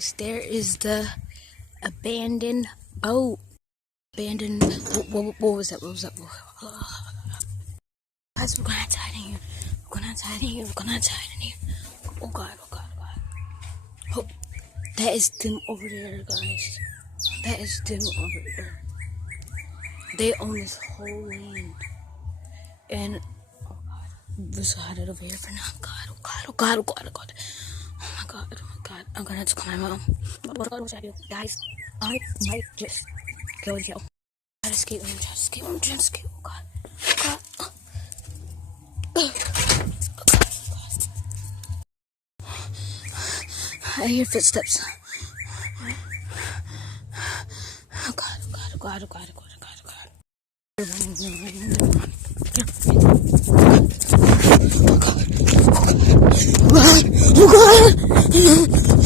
guys, there is the abandoned boat. Abandoned. What was that? What was that? Guys, we're gonna have to hide in here. We're gonna have to hide in here. We're gonna have to hide in here. Oh God, oh God, oh God. Oh, that is them over there, guys. That is them over there. They own this whole land. And, oh God, let's hide it over here for now. God, oh God, oh God, oh God, oh God. Oh my God, oh my God. I'm gonna have to call my mom. What should I do? Guys, I might just go in jail. Try to escape. I'm trying to escape. I'm trying to escape. Oh God. Oh God. I hear footsteps. Oh God, oh God, oh God, oh God, oh God, oh God, oh God. They're running, they're running, they're running. Oh God, oh God, oh God, oh God.